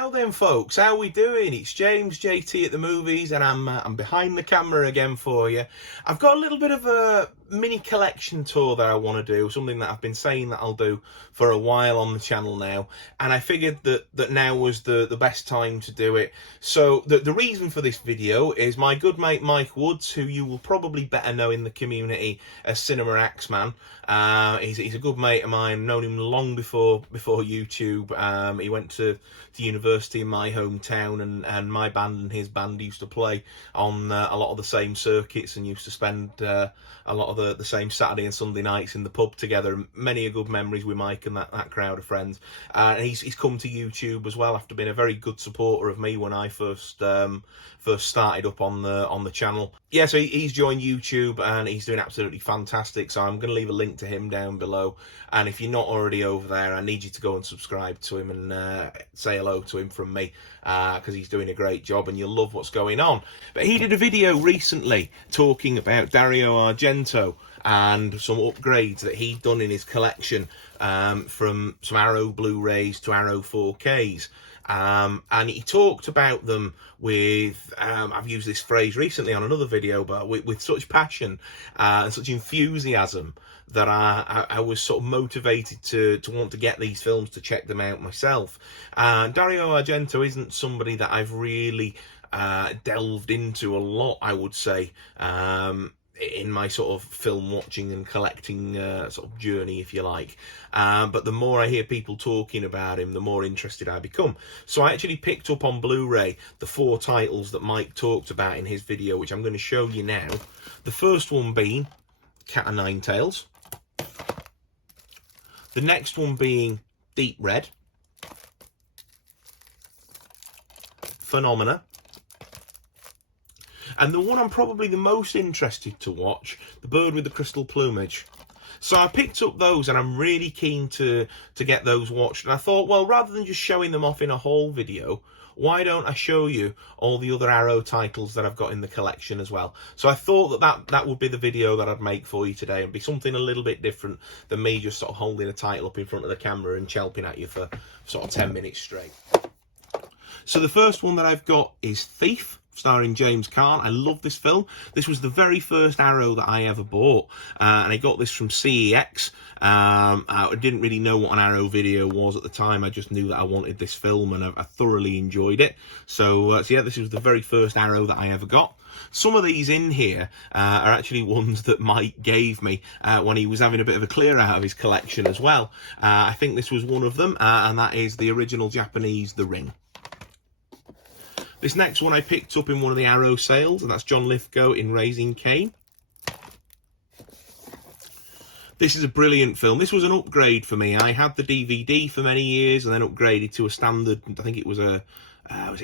Now then, folks, how we doing? It's James JT at the movies, and I'm behind the camera again for you. I've got a little bit of a mini collection tour that I want to do, something that I've been saying that I'll do for a while on the channel now, and I figured that now was the best time to do it. So the reason for this video is my good mate Mike Woods, who you will probably better know in the community as CINEMA AXEMAN. He's a good mate of mine, known him long before YouTube. He went to university in my hometown, and my band and his band used to play on a lot of the same circuits, and used to spend a lot of the same Saturday and Sunday nights in the pub together. Many a good memories with Mike and that crowd of friends. And he's come to YouTube as well after being a very good supporter of me when I first started up on the channel. Yeah, so he's joined YouTube and he's doing absolutely fantastic. So I'm going to leave a link to him down below. And if you're not already over there, I need you to go and subscribe to him and say hello to him from me, because he's doing a great job and you'll love what's going on. But he did a video recently talking about Dario Argento and some upgrades that he'd done in his collection, from some Arrow Blu-rays to Arrow 4Ks. And he talked about them with, I've used this phrase recently on another video, but with such passion and such enthusiasm that I was sort of motivated to want to get these films, to check them out myself. Dario Argento isn't somebody that I've really delved into a lot, I would say, in my sort of film watching and collecting sort of journey, if you like. But the more I hear people talking about him, the more interested I become. So I actually picked up on Blu-ray the 4 titles that Mike talked about in his video, which I'm going to show you now. The first one being Cat o' Nine Tails. The next one being Deep Red. Phenomena. And the one I'm probably the most interested to watch, The Bird with the Crystal Plumage. So I picked up those and I'm really keen to get those watched. And I thought, well, rather than just showing them off in a whole video, why don't I show you all the other Arrow titles that I've got in the collection as well? So I thought that would be the video that I'd make for you today, and be something a little bit different than me just sort of holding a title up in front of the camera and chelping at you for sort of 10 minutes straight. So the first one that I've got is Thief, starring James Caan. I love this film. This was the very first Arrow that I ever bought, and I got this from CEX. I didn't really know what an Arrow video was at the time. I just knew that I wanted this film, and I thoroughly enjoyed it. So yeah, this was the very first Arrow that I ever got. Some of these in here are actually ones that Mike gave me when he was having a bit of a clear out of his collection as well. I think this was one of them, and that is the original Japanese The Ring. This next one I picked up in one of the Arrow sales, and that's John Lithgow in Raising Cain. This is a brilliant film. This was an upgrade for me. I had the DVD for many years and then upgraded to a standard, I think it was a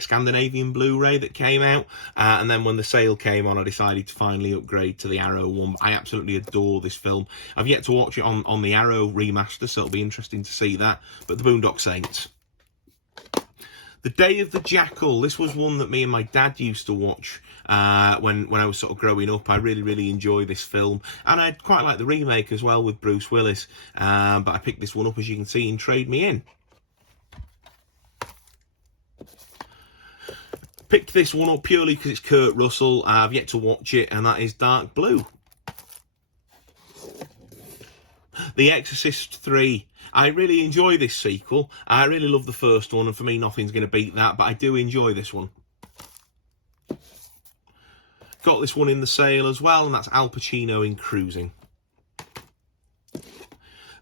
Scandinavian Blu-ray that came out. And then when the sale came on, I decided to finally upgrade to the Arrow one. I absolutely adore this film. I've yet to watch it on the Arrow remaster, so it'll be interesting to see that. But The Boondock Saints. The Day of the Jackal. This was one that me and my dad used to watch when I was sort of growing up. I really enjoy this film, and I quite like the remake as well with Bruce Willis. But I picked this one up, as you can see, in Trade Me In. Picked this one up purely because it's Kurt Russell. I've yet to watch it, and that is Dark Blue. The Exorcist 3. I really enjoy this sequel. I really love the first one, and for me nothing's going to beat that, but I do enjoy this one. Got this one in the sale as well, and that's Al Pacino in Cruising.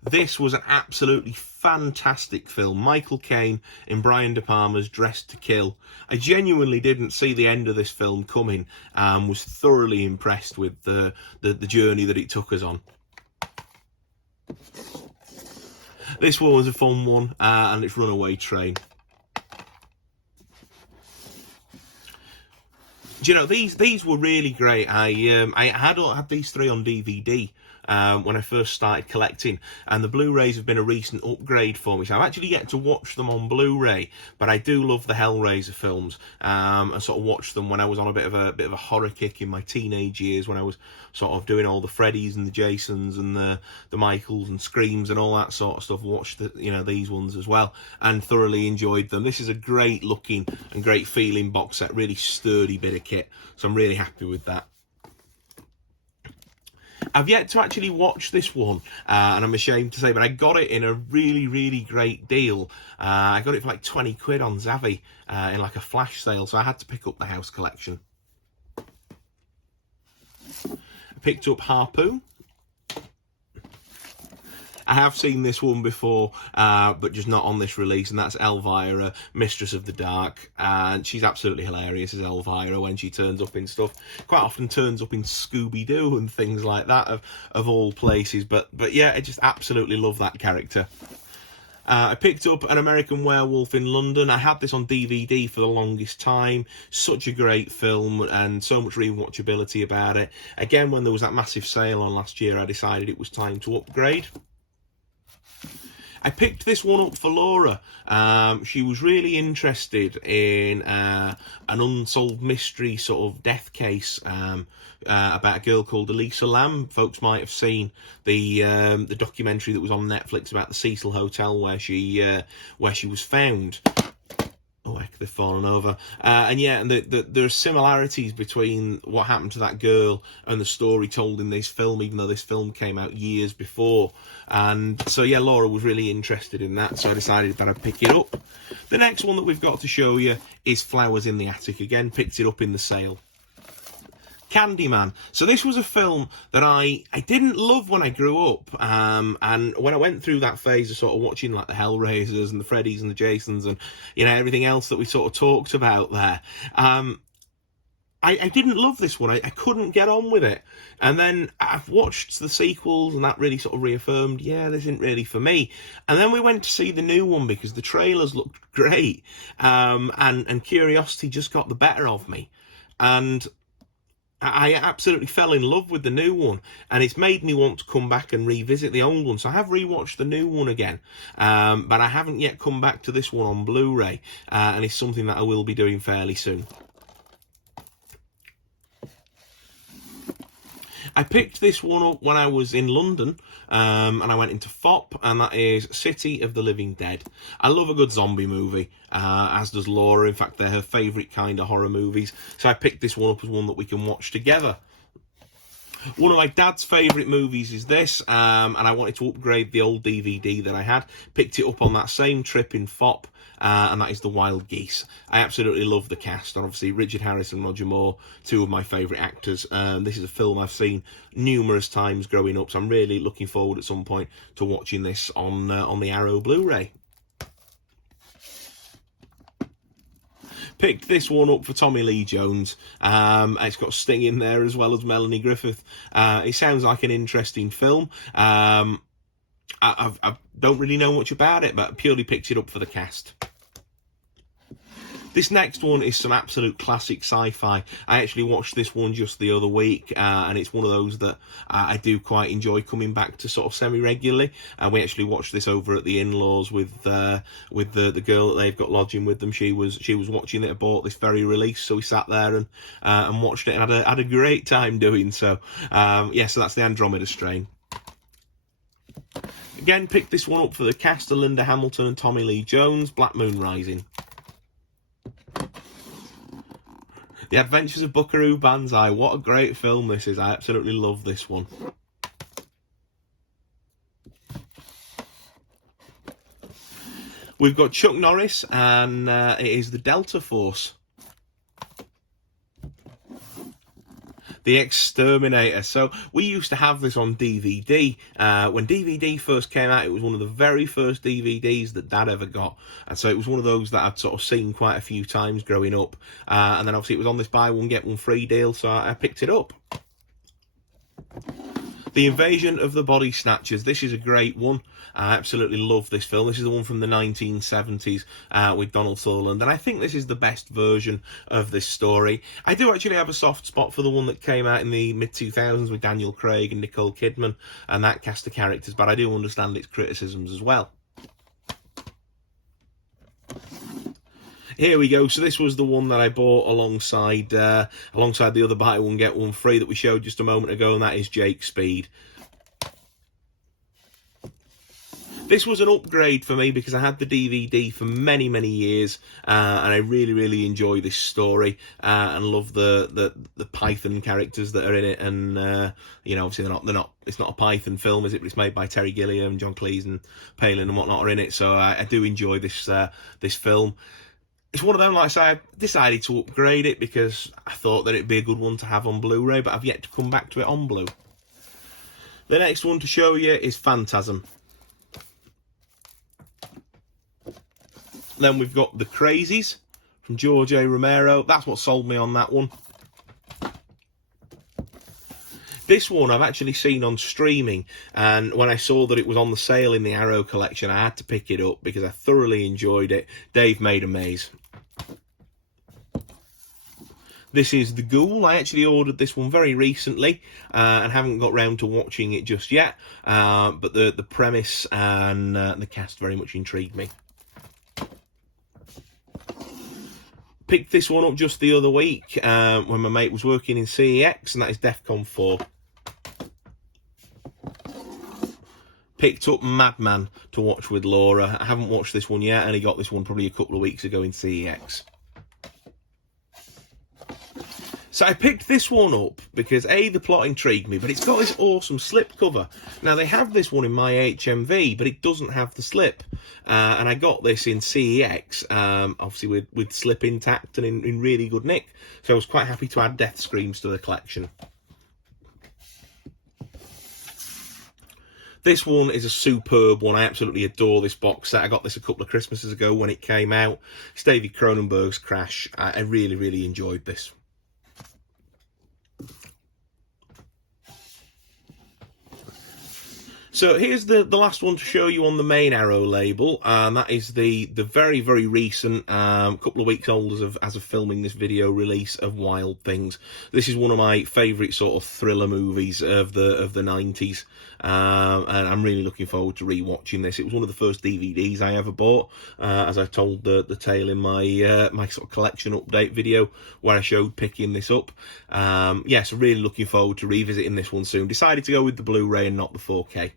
This was an absolutely fantastic film. Michael Caine in Brian De Palma's Dressed to Kill. I genuinely didn't see the end of this film coming, and was thoroughly impressed with the journey that it took us on. This one was a fun one, and it's Runaway Train. Do you know, these were really great. I had these 3 on DVD when I first started collecting, and the Blu-rays have been a recent upgrade for me. So I've actually yet to watch them on Blu-ray, but I do love the Hellraiser films. I sort of watched them when I was on a bit of a horror kick in my teenage years, when I was sort of doing all the Freddys and the Jasons and the Michaels and Screams and all that sort of stuff. Watched these ones as well, and thoroughly enjoyed them. This is a great looking and great feeling box set, really sturdy bit of kit, so I'm really happy with that. I've yet to actually watch this one, and I'm ashamed to say, but I got it in a really great deal. I got it for like 20 quid on Zavvi in like a flash sale, so I had to pick up the House Collection. I picked up Harpoon. I have seen this one before, but just not on this release, and that's Elvira, Mistress of the Dark. And she's absolutely hilarious as Elvira when she turns up in stuff. Quite often turns up in Scooby-Doo and things like that, of all places. But yeah, I just absolutely love that character. I picked up An American Werewolf in London. I had this on DVD for the longest time. Such a great film and so much rewatchability about it. Again, when there was that massive sale on last year, I decided it was time to upgrade. I picked this one up for Laura. She was really interested in an unsolved mystery sort of death case about a girl called Elisa Lam. Folks might have seen the documentary that was on Netflix about the Cecil Hotel where she was found. Oh, heck, they've fallen over. And yeah, and there are similarities between what happened to that girl and the story told in this film, even though this film came out years before. And so, yeah, Laura was really interested in that, so I decided that I'd pick it up. The next one that we've got to show you is Flowers in the Attic. Again, picked it up in the sale. Candyman. So this was a film that I didn't love when I grew up, and when I went through that phase of sort of watching like the Hellraisers and the Freddys and the Jasons and everything else that we sort of talked about there, I didn't love this one. I couldn't get on with it. And then I've watched the sequels, and that really sort of reaffirmed, yeah, this isn't really for me. And then we went to see the new one because the trailers looked great, and curiosity just got the better of me. And I absolutely fell in love with the new one, and it's made me want to come back and revisit the old one. So I have rewatched the new one again, but I haven't yet come back to this one on Blu-ray, and it's something that I will be doing fairly soon. I picked this one up when I was in London, and I went into FOP, and that is City of the Living Dead. I love a good zombie movie, as does Laura. In fact, they're her favourite kind of horror movies, so I picked this one up as one that we can watch together. One of my dad's favourite movies is this, and I wanted to upgrade the old DVD that I had. Picked it up on that same trip in FOP, and that is The Wild Geese. I absolutely love the cast, and obviously Richard Harris and Roger Moore, two of my favourite actors. This is a film I've seen numerous times growing up, so I'm really looking forward at some point to watching this on the Arrow Blu-ray. Picked this one up for Tommy Lee Jones. It's got Sting in there as well as Melanie Griffith. It sounds like an interesting film. I don't really know much about it, but purely picked it up for the cast. This next one is some absolute classic sci-fi. I actually watched this one just the other week, and it's one of those that I do quite enjoy coming back to sort of semi-regularly. We actually watched this over at the in-laws with the girl that they've got lodging with them. She was watching it, bought this very release, so we sat there and watched it and had a great time doing so. Yeah, so that's the Andromeda Strain. Again, picked this one up for the cast of Linda Hamilton and Tommy Lee Jones, Black Moon Rising. The Adventures of Buckaroo Banzai. What a great film this is. I absolutely love this one. We've got Chuck Norris, and it is The Delta Force. The Exterminator. So we used to have this on DVD. When DVD first came out, it was one of the very first DVDs that Dad ever got. And so it was one of those that I'd sort of seen quite a few times growing up. And then obviously it was on this buy one, get one free deal, so I picked it up. The Invasion of the Body Snatchers. This is a great one. I absolutely love this film. This is the one from the 1970s with Donald Sutherland, and I think this is the best version of this story. I do actually have a soft spot for the one that came out in the mid-2000s with Daniel Craig and Nicole Kidman and that cast of characters, but I do understand its criticisms as well. Here we go. So this was the one that I bought alongside the other buy one get one free that we showed just a moment ago, and that is Jake Speed. This was an upgrade for me because I had the DVD for many, many years, and I really, really enjoy this story and love the Python characters that are in it. And you know, obviously they're not. It's not a Python film, is it? But it's made by Terry Gilliam, John Cleese, and Palin and whatnot are in it. So I do enjoy this this film. It's one of them, like I say, I decided to upgrade it because I thought that it'd be a good one to have on Blu-ray, but I've yet to come back to it on Blu. The next one to show you is Phantasm. Then we've got The Crazies from George A. Romero. That's what sold me on that one. This one I've actually seen on streaming, and when I saw that it was on the sale in the Arrow collection, I had to pick it up because I thoroughly enjoyed it. Dave made a maze. This is The Ghoul. I actually ordered this one very recently and haven't got round to watching it just yet, but the premise and the cast very much intrigued me. Picked this one up just the other week when my mate was working in CEX, and that is Defcon 4. Picked up Madman to watch with Laura. I haven't watched this one yet, and he got this one probably a couple of weeks ago in CEX. So I picked this one up because A, the plot intrigued me, but it's got this awesome slip cover. Now they have this one in my HMV, but it doesn't have the slip. And I got this in CEX, obviously with slip intact and in really good nick. So I was quite happy to add Death Screams to the collection. This one is a superb one. I absolutely adore this box set. I got this a couple of Christmases ago when it came out. It's David Cronenberg's Crash. I really, really enjoyed this. So here's the last one to show you on the main Arrow label, and that is the very, very recent, couple of weeks old as of filming this video, release of Wild Things. This is one of my favourite sort of thriller movies of the 90s, and I'm really looking forward to rewatching this. It was one of the first DVDs I ever bought, as I told the tale in my my sort of collection update video where I showed picking this up. Yeah, so really looking forward to revisiting this one soon. Decided to go with the Blu-ray and not the 4K.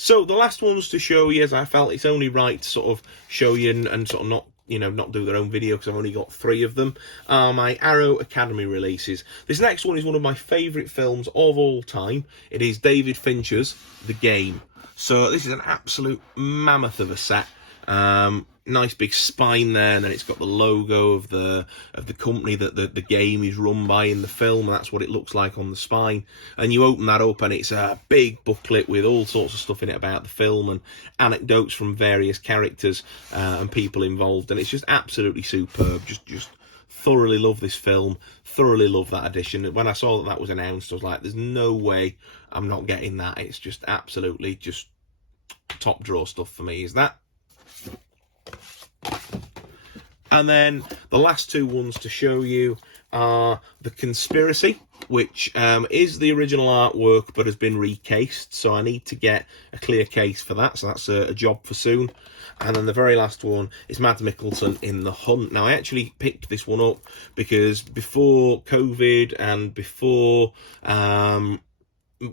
So the last ones to show you, as I felt it's only right to sort of show you and sort of not, you know, not do their own video because I've only got 3 of them, are my Arrow Academy releases. This next one is one of my favourite films of all time. It is David Fincher's The Game. So this is an absolute mammoth of a set. Nice big spine there, and then it's got the logo of the company that the game is run by in the film, and that's what it looks like on the spine. And you open that up and it's a big booklet with all sorts of stuff in it about the film and anecdotes from various characters and people involved, and it's just absolutely superb. Just thoroughly love this film, thoroughly love that edition. When I saw that was announced, I was like, there's no way I'm not getting that. It's just absolutely just top drawer stuff for me, is that. And then the last 2 ones to show you are The Conspiracy, which is the original artwork but has been recased, so I need to get a clear case for that, so that's a job for soon. And then the very last one is Mads Mikkelsen in The Hunt. Now I actually picked this one up because before COVID and before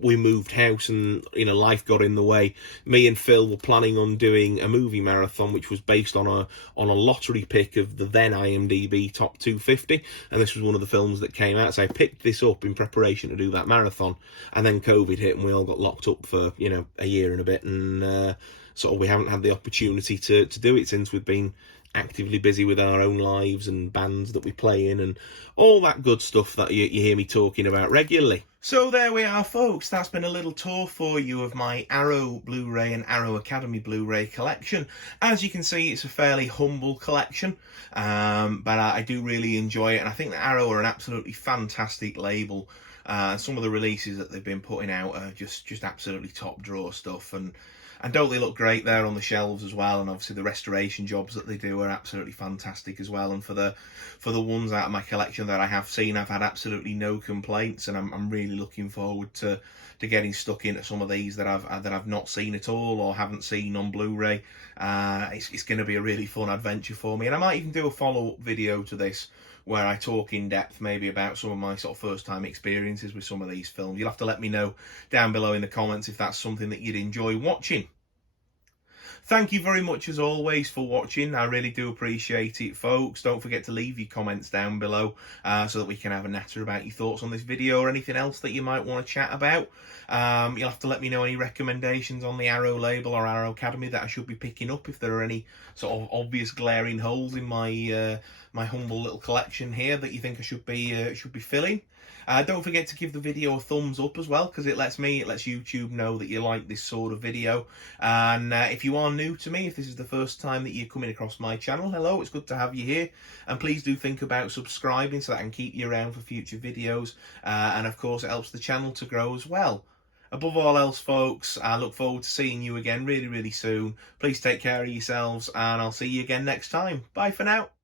we moved house and, you know, life got in the way, me and Phil were planning on doing a movie marathon which was based on a lottery pick of the then IMDb top 250, and this was one of the films that came out, so I picked this up in preparation to do that marathon, and then COVID hit and we all got locked up for, you know, a year and a bit, and sort of we haven't had the opportunity to do it since we've been actively busy with our own lives and bands that we play in and all that good stuff that you hear me talking about regularly. So there we are, folks. That's been a little tour for you of my Arrow Blu-ray and Arrow Academy Blu-ray collection. As you can see, it's a fairly humble collection, but I do really enjoy it, and I think that Arrow are an absolutely fantastic label. Some of the releases that they've been putting out are just absolutely top drawer stuff, and don't they look great there on the shelves as well? And obviously the restoration jobs that they do are absolutely fantastic as well. And for the ones out of my collection that I have seen, I've had absolutely no complaints, and I'm really looking forward to getting stuck into some of these that I've not seen at all or haven't seen on Blu-ray. It's going to be a really fun adventure for me, and I might even do a follow-up video to this where I talk in depth maybe about some of my sort of first time experiences with some of these films. You'll have to let me know down below in the comments if that's something that you'd enjoy watching. Thank you very much as always for watching. I really do appreciate it, folks. Don't forget to leave your comments down below so that we can have a natter about your thoughts on this video or anything else that you might want to chat about. You'll have to let me know any recommendations on the Arrow label or Arrow Academy that I should be picking up if there are any sort of obvious glaring holes in my my humble little collection here that you think I should be filling. Don't forget to give the video a thumbs up as well, because it lets YouTube know that you like this sort of video. And if you are new to me, if this is the first time that you're coming across my channel, hello, it's good to have you here. And please do think about subscribing so that I can keep you around for future videos. And of course, it helps the channel to grow as well. Above all else, folks, I look forward to seeing you again really, really soon. Please take care of yourselves, and I'll see you again next time. Bye for now.